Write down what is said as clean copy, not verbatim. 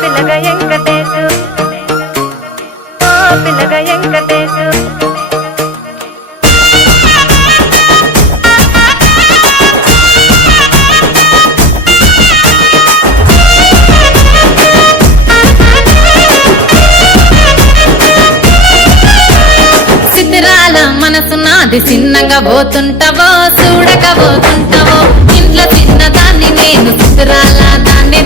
పిల్లగా వెంకటేశు పిల్లగా వెంకటేశు సిద్ధిరాల మనసు నాది చిన్నగా పోతుంటావో చూడక పోతుంటావో ఇంట్లో చిన్న దాన్ని నేను సిద్ధిరాల దాన్ని